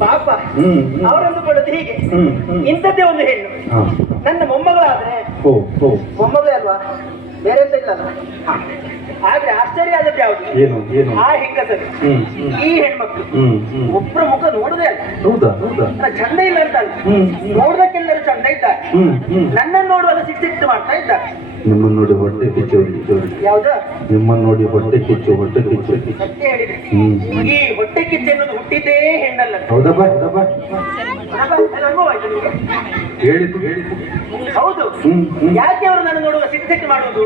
ಪಾಪ ಅವರೊಂದು ಕೊಡೋದು ಹೀಗೆ ಇಂಥದ್ದೇ ಒಂದು ಹೆಣ್ಣು ನನ್ನ ಮೊಮ್ಮಗಳಾದ್ರೆ ಮೊಮ್ಮಗಳೇ ಅಲ್ವಾ ಬೇರೆ ಎಂತ ಇಲ್ಲ ಆದ್ರೆ ಆಶ್ಚರ್ಯ ಆದದ್ದು ಯಾವುದು ಆ ಹೆಂಗಸರು ಈ ಹೆಣ್ಮಕ್ಳು ಒಬ್ಬರ ಮುಖ ನೋಡುದೇ ಅಲ್ಲ ಚಂದ ಇಲ್ಲ ಅಂತ ನೋಡ್ದಕ್ಕೆಲ್ಲರೂ ಚಂದ ಇದ್ದಾರೆ ನನ್ನನ್ನು ನೋಡುವಾಗ ಸಿಟ್ಟು ಮಾಡ್ತಾ ಇದ್ದಾರೆ ನಿಮ್ಮನ್ನು ನೋಡಿ ಹೊಟ್ಟೆ ಕಿಚ್ಚು ಯಾವ್ದು ನಿಮ್ಮನ್ನು ನೋಡಿ ಹೊಟ್ಟೆ ಕಿಚ್ಚು ಸತ್ಯ ಹೇಳಿದ್ರೆ ಈ ಹೊಟ್ಟೆ ಕಿಚ್ಚು ಎನ್ನುವುದು ಹುಟ್ಟಿದ್ದೇ ಹೆಣ್ಣಲ್ಲ ಹೌದಪ್ಪ ಅನುಭವ ಆಯ್ತು ನಿಮಗೆ ಹೇಳಿತು ಹೌದು ಯಾಕೆ ಅವರು ನನ್ನ ನೋಡುವ ಸಿಟ್ಟು ಮಾಡುವುದು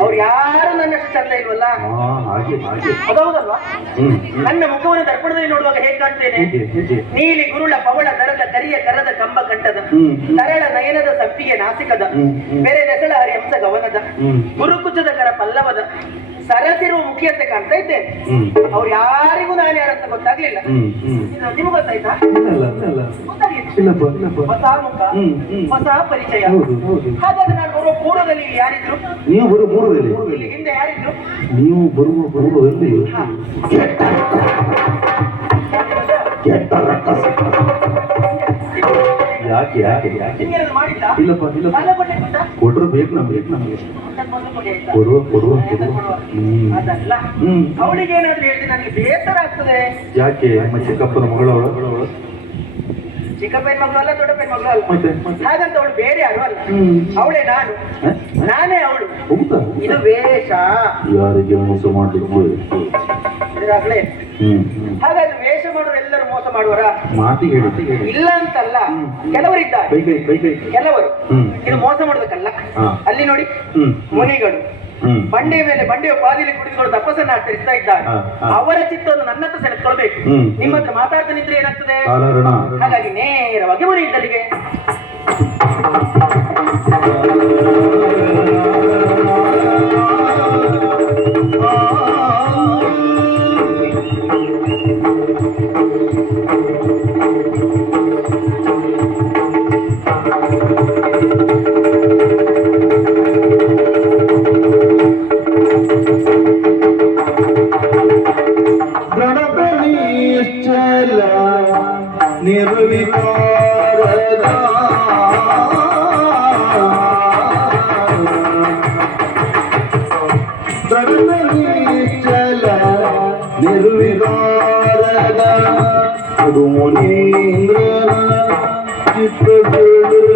ಅವ್ರು ಯಾರು ನನ್ನಷ್ಟು ಚಂದ ಇಲ್ವಲ್ಲ ಅದೌದಲ್ವಾ ನನ್ನ ಮುಖವನ್ನು ದರ್ಪಣದಲ್ಲಿ ನೋಡುವಾಗ ಹೇಗೆ ಕಾಣ್ತೇನೆ ನೀಲಿ ಗುರುಳ ಪವಳ ದರದ ಕರಿಯ ಕರದ ಕಂಬ ಕಂಠದ ತರಳ ನಯನದ ಸಂಪಿಗೆ ನಾಸಿಕದ ಬೇರೆ ನೆಸಳ ಹರಿಯಂಸ ಗವನದ ಗುರುಕುಚದ ಕರ ಪಲ್ಲವದ ಸರಸಿರುವ ಮುಖಿಯಂತೆ ಕಾಣ್ತಾ ಇದ್ದೇನೆ ಅವ್ರು ಯಾರಿಗೂ ನಾನು ಯಾರಂತ ಗೊತ್ತಾಗ್ಲಿಲ್ಲ ನಿಮ್ಗೆ ಗೊತ್ತಾಯ್ತಾ ಹೊಸ ಮುಖ ಹೊಸ ಪರಿಚಯ ಹಾಗಾದ್ರೆ ನಾನು ಬರುವ ಪೂರ್ವದಲ್ಲಿ ಯಾರಿದ್ರು ನೀವು ಬರುವ ಪೂರ್ವದಲ್ಲಿ ಹಿಂದೆ ಯಾರಿದ್ರು ನೀವು ಬರುವ ಪೂರ್ವದಲ್ಲಿ ಯಾಕೆ ಇಲ್ಲಪ್ಪ ಕೊಟ್ರು ಬೇಕು ನಮ್ಗೆ ಕೊಡುವ ಅದಲ್ಲ ಅವಳಿಗೆ ಏನಾದ್ರು ಹೇಳಿದ್ರೆ ನನಗೆ ಬೇಸರ ಆಗ್ತದೆ ಯಾಕೆ ನಮ್ಮ ಚಿಕ್ಕಪ್ಪನ ಮಗಳವಳು ಚಿಕ್ಕಪ್ಪನ ಮಗಳು ಅಲ್ಲ ದೊಡ್ಡಪ್ಪನ ಮಗಳು ಅಲ್ಲ ಹಾಗಂತ ಅವಳು ಬೇರೆ ಯಾರು ಅಲ್ಲ ಅವಳೇ ನಾನೇ ಅವಳು ಇದು ವೇಷ ಯಾರಿಗೆ ಮೋಸ ಮಾಡಲಿಕ್ಕೆ ಹಾಗಾದ್ರೆ ವೇಷ ಮಾಡೋರು ಎಲ್ಲರೂ ಮೋಸ ಮಾಡುವರ ಮಾತಿಗೆ ಇಲ್ಲ ಅಂತಲ್ಲ ಕೆಲವರಿದ್ದಾರೆ ಕೆಲವರು ಇದು ಮೋಸ ಮಾಡೋದಕ್ಕಲ್ಲ ಅಲ್ಲಿ ನೋಡಿ ಮುನಿಗಳು ಬಂಡೆಯ ಮೇಲೆ ಬಂಡೆಯ ಪಾದಿಲಿ ಕುಡಿದುಕೊಂಡು ತಪಸ್ಸನ್ನು ಆಚರಿಸ್ತಾ ಇದ್ದಾರೆ ಅವರ ಚಿತ್ತವನ್ನು ನನ್ನ ಹತ್ರ ಸೆಳೆದುಕೊಳ್ಬೇಕು ನಿಮ್ಮ ಹತ್ರ ಮಾತಾಡ್ತಾ ನಿಂತ್ರೆ ಏನಾಗ್ತದೆ ಹಾಗಾಗಿ ನೇರವಾಗಿ ಮುನಿ ಇದ್ದಲ್ಲಿಗೆ ನಿರ್ವಿಕಾರದ ಅದು ಮುನೀಂದ್ರನ ಚಿತ್ರಗಳು